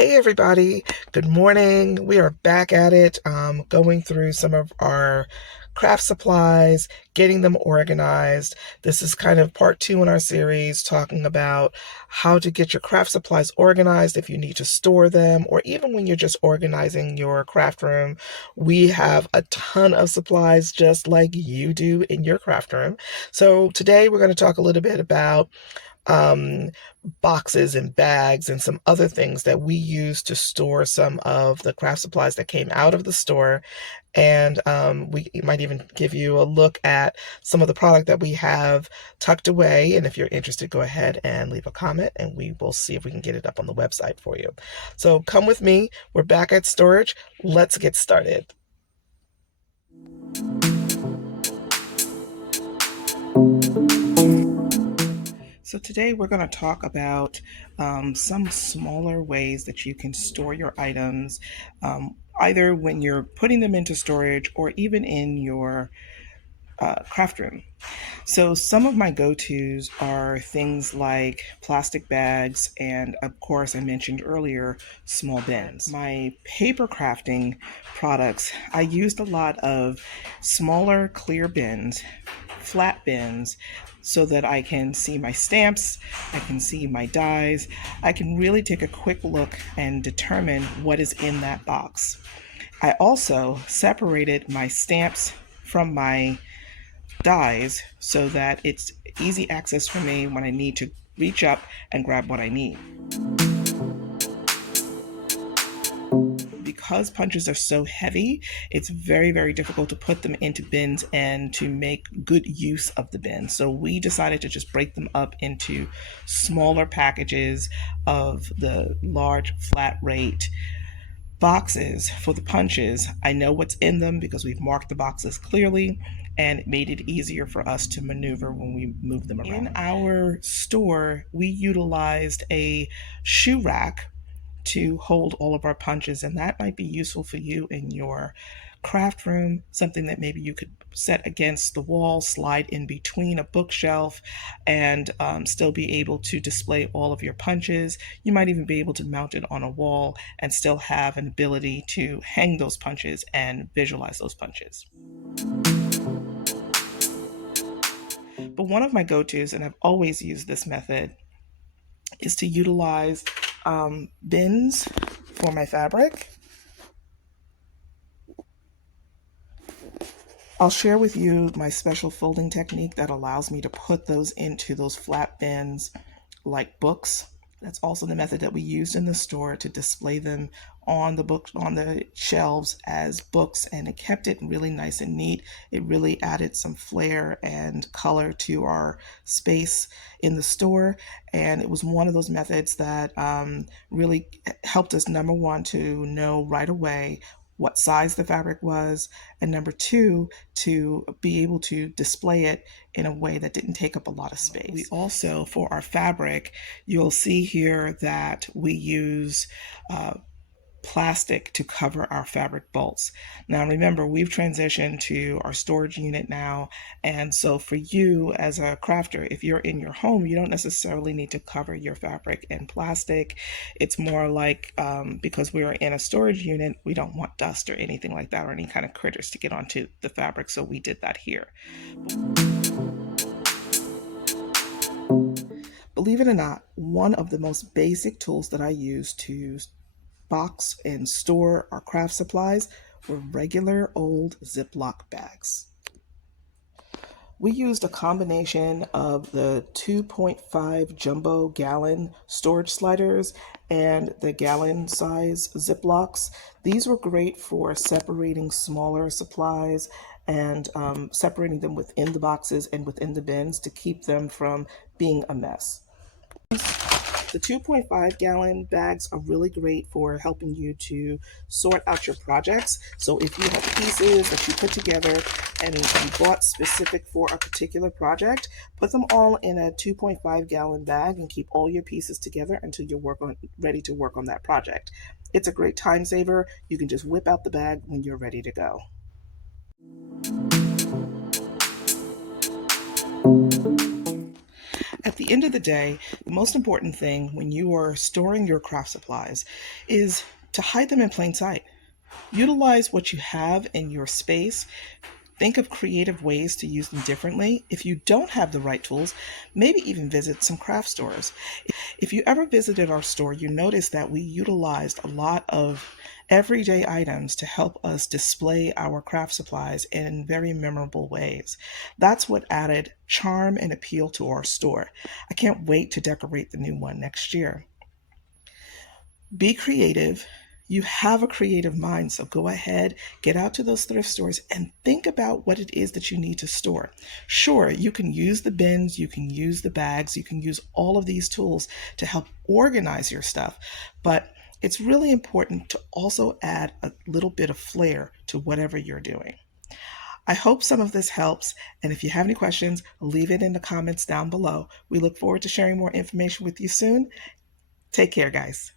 Hey everybody, good morning. We are back at it, going through some of our craft supplies, getting them organized. This is kind of part two in our series talking about how to get your craft supplies organized if you need to store them, or even when you're just organizing your craft room. We have a ton of supplies just like you do in your craft room. So today we're going to talk a little bit about um, boxes and bags and some other things that we use to store some of the craft supplies that came out of the store. And we might even give you a look at some of the product that we have tucked away. And if you're interested, go ahead and leave a comment and we will see if we can get it up on the website for you. So come with me. We're back at storage. Let's get started. So today we're going to talk about some smaller ways that you can store your items, either when you're putting them into storage or even in your craft room. So some of my go-tos are things like plastic bags and, of course, I mentioned earlier, small bins. My paper crafting products, I used a lot of smaller clear bins, flat bins, so that I can see my stamps, I can see my dies, I can really take a quick look and determine what is in that box. I also separated my stamps from my dies so that it's easy access for me when I need to reach up and grab what I need. Because punches are so heavy, it's very, very difficult to put them into bins and to make good use of the bin. So we decided to just break them up into smaller packages of the large flat rate boxes for the punches. I know what's in them because we've marked the boxes clearly, and it made it easier for us to maneuver when we move them around. In our store, we utilized a shoe rack to hold all of our punches, and that might be useful for you in your craft room, something that maybe you could set against the wall, slide in between a bookshelf, and still be able to display all of your punches. You might even be able to mount it on a wall and still have an ability to hang those punches and visualize those punches. But one of my go-tos, and I've always used this method, is to utilize bins for my fabric. I'll share with you my special folding technique that allows me to put those into those flat bins like books. That's also the method that we used in the store to display them on the shelves as books, and it kept it really nice and neat. It really added some flair and color to our space in the store, and it was one of those methods that really helped us, number one, to know right away what size the fabric was, and number two, to be able to display it in a way that didn't take up a lot of space. We also, for our fabric, you'll see here that we use plastic to cover our fabric bolts. Now remember, we've transitioned to our storage unit now, and so for you as a crafter, if you're in your home, you don't necessarily need to cover your fabric in plastic. It's more like because we're in a storage unit, we don't want dust or anything like that, or any kind of critters to get onto the fabric, so we did that here. Believe it or not, one of the most basic tools that I use to box and store our craft supplies were regular old Ziploc bags. We used a combination of the 2.5 jumbo gallon storage sliders and the gallon size Ziplocs. These were great for separating smaller supplies and separating them within the boxes and within the bins to keep them from being a mess. The 2.5 gallon bags are really great for helping you to sort out your projects. So if you have pieces that you put together and you bought specific for a particular project, put them all in a 2.5 gallon bag and keep all your pieces together until you're ready to work on that project. It's a great time saver. You can just whip out the bag when you're ready to go. At the end of the day, the most important thing when you are storing your craft supplies is to hide them in plain sight. Utilize what you have in your space. Think of creative ways to use them differently. If you don't have the right tools, maybe even visit some craft stores. If you ever visited our store, you notice that we utilized a lot of everyday items to help us display our craft supplies in very memorable ways. That's what added charm and appeal to our store. I can't wait to decorate the new one next year. Be creative. You have a creative mind, so go ahead, get out to those thrift stores and think about what it is that you need to store. Sure, you can use the bins, you can use the bags, you can use all of these tools to help organize your stuff, but it's really important to also add a little bit of flair to whatever you're doing. I hope some of this helps, and if you have any questions, leave it in the comments down below. We look forward to sharing more information with you soon. Take care, guys.